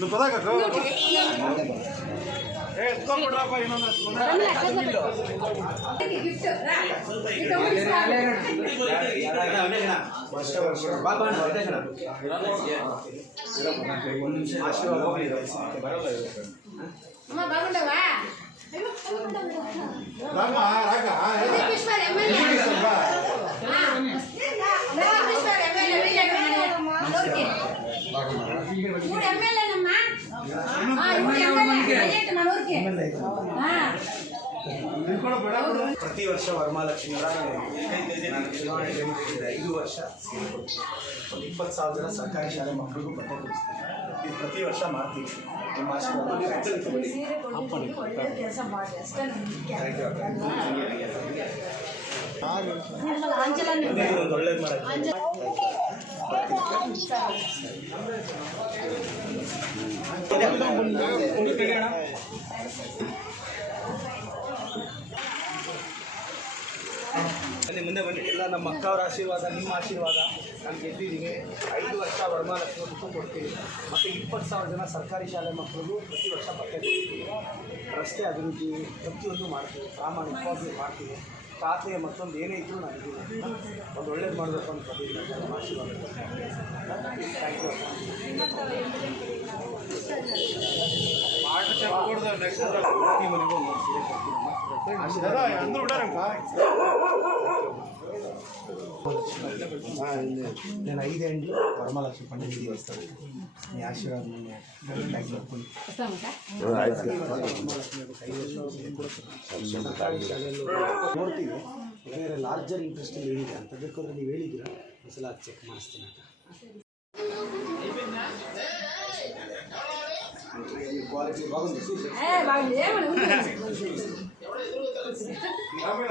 నువ్వు పదా కాకు ఎత్తుకోకూడదప్ప ಇನ್ನೊಂದು అమ్మ బాగుండవా రామా రాక ಪ್ರತಿ ವರ್ಷ ವರಮಹಾಲಕ್ಷ್ಮಿ ನಾನು ಚುನಾವಣೆ 5 ವರ್ಷ ಒಂದು 20,000 ಜನ ಸರ್ಕಾರಿ ಶಾಲೆ ಮಕ್ಕಳಿಗೂ ಬಟ್ಟೆ ಕೊಡಿಸ್ತೀನಿ. ಪ್ರತಿ ವರ್ಷ ಮಾಡ್ತೀವಿ. ನಿಮ್ಮ ಆಶೀರ್ವಾದ ಒಂದು ಒಳ್ಳೇದು ಮಾಡೋಕ್ಕೆ ಅಲ್ಲಿ ಮುಂದೆ ಬನ್ನಿ. ಎಲ್ಲ ನಮ್ಮ ಅಕ್ಕವ್ರ ಆಶೀರ್ವಾದ, ನಿಮ್ಮ ಆಶೀರ್ವಾದ, ನಾನು ಗೆದ್ದಿದ್ದೀವಿ. 5 ವರ್ಷ ವರಮಹಾಲಕ್ಷ್ಮಿ ಬುಕ್ಕು ಕೊಡ್ತೀವಿ. ಮತ್ತು 20,000 ಜನ ಸರ್ಕಾರಿ ಶಾಲೆ ಮಕ್ಕಳಿಗೂ ಪ್ರತಿ ವರ್ಷ ಬಟ್ಟೆ ಕೊಡ್ತೀವಿ. ರಸ್ತೆ ಅಭಿವೃದ್ಧಿ ಪ್ರತಿಯೊಂದು ಮಾಡ್ತೀವಿ, ಪ್ರಾಮಾಣಿಕವಾಗಿ ಮಾಡ್ತೀವಿ. ಖಾತೆ ಮತ್ತೊಂದು ಏನೇ ಇದ್ದರೂ ನಾನು ಇದ್ದೀನಿ. ಒಂದು ಒಳ್ಳೇದು ಮಾಡಬೇಕು ಅಂತ ಬಂದಿದ್ದೀನಿ. ನಮ್ಮ ಆಶೀರ್ವಾದ. Thank you. ಈ ಮನೆಗೂ ಒಂದು ಸೀರೆ ಕೊಡ್ತೀನಿ. అందరూ ఉంటారంట నేను 5 ఏళ్ళు వరమహాలక్ష్మి పండుగ చేస్తాను. మీ ఆశీర్వాదం ನೋಡ್ತೀವಿ. ಬೇರೆ ಲಾರ್ಜರ್ ಇಂಟ್ರೆಸ್ಟ್ ಏನಿದೆ ಅಂತ ಬೇಕಾದ್ರೆ ನೀವು ಹೇಳಿದ್ದೀರಾ, ಒಂದ್ಸಲ ಚೆಕ್ ಮಾಡಿಸ್ತೀನಿ ಅಂತ. ಕ್ವಾಲಿಟಿ ಬಾಗುಂది.